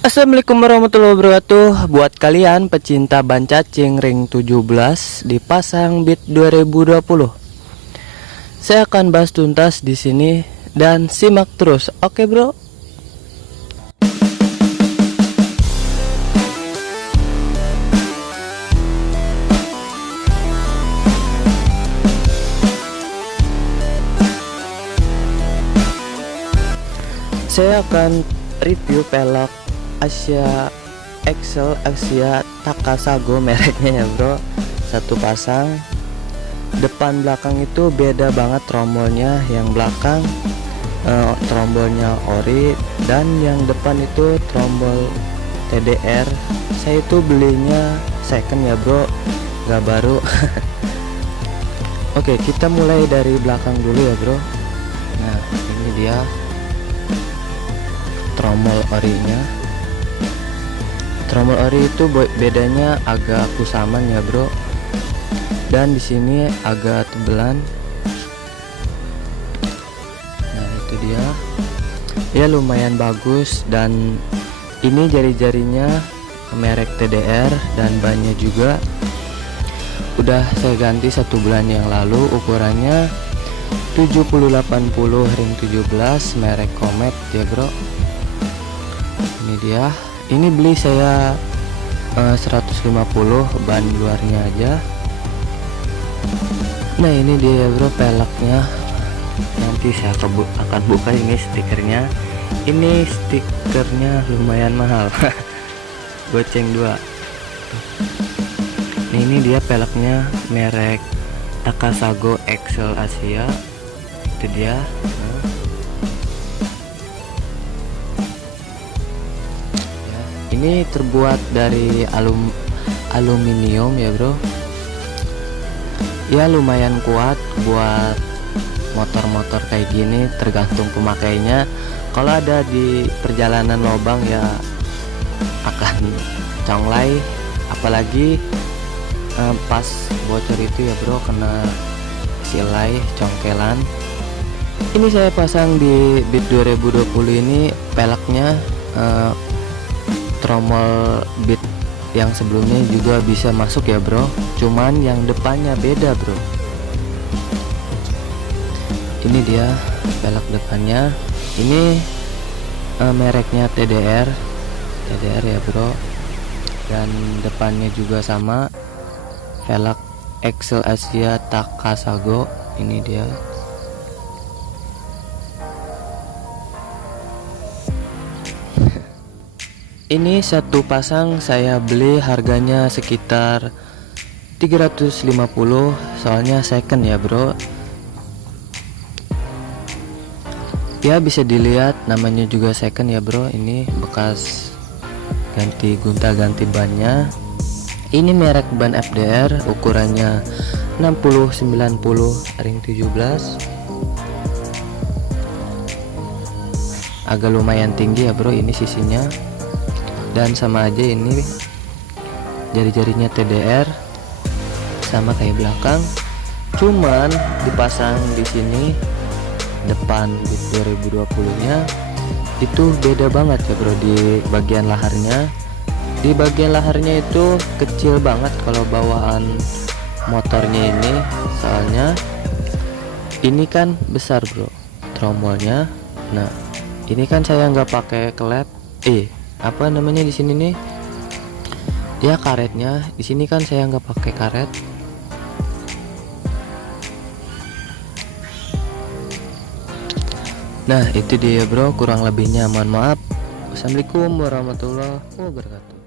Assalamualaikum warahmatullahi wabarakatuh. Buat kalian pecinta ban cacing ring 17 dipasang Beat 2020. Saya akan bahas tuntas di sini dan simak terus. Oke, Bro. Saya akan review pelek Asia Excel Asia Takasago mereknya ya, Bro. Satu pasang. Depan belakang itu beda banget trombolnya. Yang belakang trombolnya ori dan yang depan itu trombol TDR. Saya itu belinya second ya, Bro, nggak baru. Oke, kita mulai dari belakang dulu ya, Bro. Nah, ini dia trombol orinya. Trombol ori itu bedanya agak kusaman ya, Bro. Dan di sini agak tebelan. Nah, itu dia. Ya lumayan bagus dan ini jari-jarinya merek TDR dan bannya juga udah saya ganti 1 bulan yang lalu. Ukurannya 7080 ring 17 merek Comet ya, Bro. Ini dia. Ini beli saya 150 ban luarnya aja. Nah, ini dia ya, Bro, peleknya. Nanti saya akan buka ini stikernya. Ini stikernya lumayan mahal. Goceng 2. Nah, ini dia peleknya merek Takasago Excel Asia. Itu dia. Ini terbuat dari aluminium ya, Bro. Ya lumayan kuat buat motor-motor kayak gini, tergantung pemakainya. Kalau ada di perjalanan lobang ya akan conglay, apalagi pas bocor itu ya, Bro, kena silai congkelan. Ini saya pasang di Beat 2020 ini peleknya trommel Beat yang sebelumnya juga bisa masuk ya, Bro, cuman yang depannya beda, Bro. Ini dia pelek depannya. Ini mereknya TDR ya, Bro, dan depannya juga sama pelek Excel Asia Takasago. Ini dia. Ini satu pasang saya beli harganya sekitar 350, soalnya second ya, Bro. Ya bisa dilihat namanya juga second ya, Bro. Ini bekas ganti gonta-ganti bannya. Ini merek ban FDR, ukurannya 60-90 ring 17. Agak lumayan tinggi ya, Bro, ini sisinya. Dan sama aja ini jari-jarinya TDR sama kayak belakang, cuman dipasang di sini depan Beat 2020-nya itu beda banget ya, Bro. Di bagian laharnya, itu kecil banget kalau bawaan motornya ini, soalnya ini kan besar, Bro, tromolnya. Nah, ini kan saya nggak pakai klep, apa namanya di sini nih ya, karetnya. Di sini kan saya nggak pakai karet. Nah, itu dia, Bro, kurang lebihnya mohon maaf. Wassalamualaikum warahmatullahi wabarakatuh.